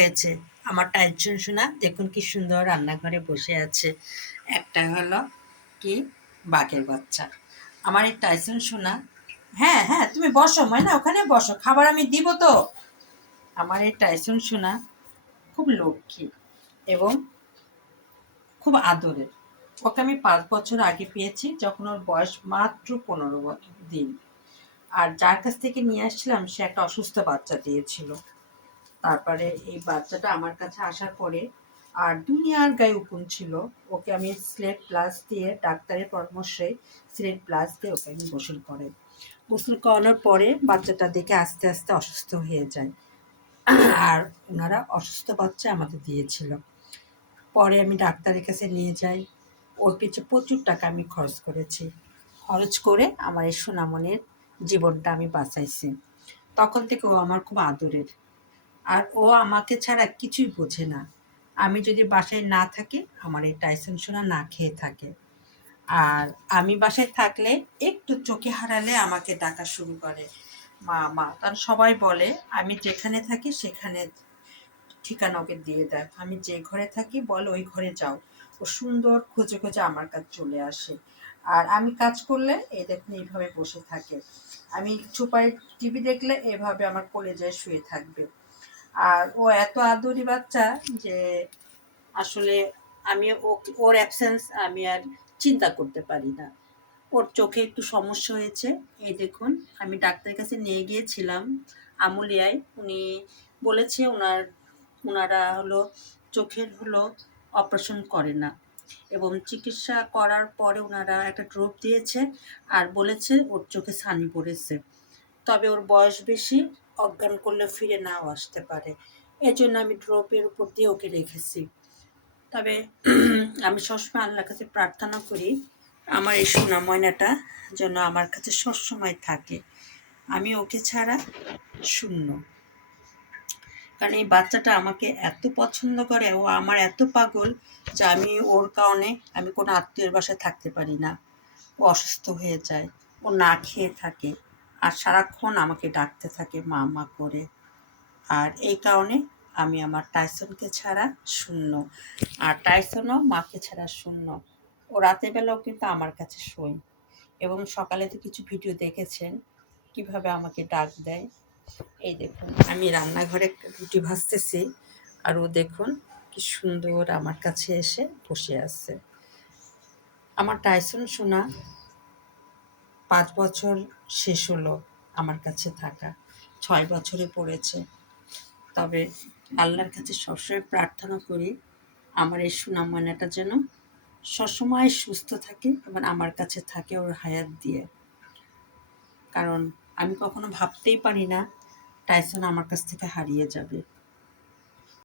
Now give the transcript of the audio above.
হয়েছে। আমার টাইজন সোনা দেখুন কি সুন্দর রান্নাঘরে বসে আছে। একটা হলো কি বাঘের বাচ্চা। আমার এই টাইসন সোনা, হ্যাঁ হ্যাঁ তুমি বসো ময়না, ওখানে বসো, খাবার আমি দিব তো। আমার এই টাইসন সোনা খুব লক্ষ্মী এবং খুব আদরের। ওকে আমি 5 বছর আগে পেয়েছি, যখন ওর বয়স মাত্র 15 দিন। আর যার কাছ থেকে নিয়ে আসছিলাম সে একটা অসুস্থ বাচ্চা দিয়েছিল। তারপরে এই বাচ্চাটা আমার কাছে আসার পরে আর দুনিয়ার গায়ে উকুন ছিল। ওকে আমি স্লেট প্লাস দিয়ে, ডাক্তারের পরামর্শে স্লেট প্লাস দিয়ে ওকে আমি গোসল করাই। গোসল করানোর পরে বাচ্চাটা দেখে আস্তে আস্তে অসুস্থ হয়ে যায়। আর ওনারা অসুস্থ বাচ্চা আমাদের দিয়েছিল। পরে আমি ডাক্তারের কাছে নিয়ে যাই। ওর পিছু প্রচুর টাকা আমি খরচ করেছি। খরচ করে আমার এই সোনামণির জীবনটা আমি বাঁচাইছি। তখন থেকে ও আমার খুব আদরের। আর ও আমাকে ছাড়া কিছুই বোঝে না। আমি যদি বাসায় না থাকি, আমার এই টাইসন সোনা না খেয়ে থাকে। আর আমি বাসায় থাকলে একটু চোখে হারালে আমাকে ডাকা শুরু করে, মা মা। কারণ সবাই বলে আমি যেখানে থাকি সেখানে ঠিকানা ওকে দিয়ে দেয়। আমি যে ঘরে থাকি বলে ওই ঘরে যাও। ও সুন্দর খোঁজে খোঁজে আমার কাছে চলে আসে। আর আমি কাজ করলে এই দেখুন এইভাবে বসে থাকে। আমি চুপাই টিভি দেখলে এভাবে আমার কলেজায় শুয়ে থাকবে। আর ও এত আদুরি বাচ্চা যে আসলে আমি ওর অ্যাবসেন্স আমি আর চিন্তা করতে পারি না। ওর চোখে একটু সমস্যা হয়েছে। এই দেখুন, আমি ডাক্তারের কাছে নিয়ে গিয়েছিলাম আমুলিয়ায়। উনি বলেছে ওনারা হলো চোখের হলো অপারেশন করে না, এবং চিকিৎসা করার পরে ওনারা একটা ড্রপ দিয়েছে আর বলেছে ওর চোখে ছানি পড়েছে। তবে ওর বয়স বেশি, অজ্ঞান করলে ফিরে নাও আসতে পারে। এজন্য আমি ড্রপের উপর দিয়ে ওকে রেখেছি। তবে আমি সবসময় আল্লাহর কাছে প্রার্থনা করি আমার এই সোনা ময়নাটা যেন আমার কাছে সবসময় থাকে। আমি ওকে ছাড়া শূন্য। কারণ এই বাচ্চাটা আমাকে এত পছন্দ করে, ও আমার এত পাগল যে আমি ওর কারণে আমি কোনো আত্মীয়ের বাসায় থাকতে পারি না। ও অসুস্থ হয়ে যায়, ও না খেয়ে থাকে, আর সারাক্ষণ আমাকে ডাকতে থাকে মা মা করে। আর এই কারণে আমি আমার টাইসনকে ছাড়া শূন্য। আর টাইসনও মাকে ছাড়া শূন্য। ও রাতের বেলাও কিন্তু আমার কাছে শোয়। এবং সকালে তো কিছু ভিডিও দেখেছেন কিভাবে আমাকে ডাক দেয়। এই দেখুন আমি রান্নাঘরে রুটি ভাজতেছি, আর ও দেখুন কি সুন্দর আমার কাছে এসে বসে আছে। আমার টাইসন সোনা 5 বছর শেষ হলো আমার কাছে থাকা, 6 বছরে পড়েছে। তবে আল্লাহর কাছে সবসময় প্রার্থনা করি আমার এই সোনা ময়নাটা যেন সবসময় সুস্থ থাকে এবং আমার কাছে থাকে ওর হায়াত দিয়ে। কারণ আমি কখনো ভাবতেই পারি না টাইসন আমার কাছ থেকে হারিয়ে যাবে।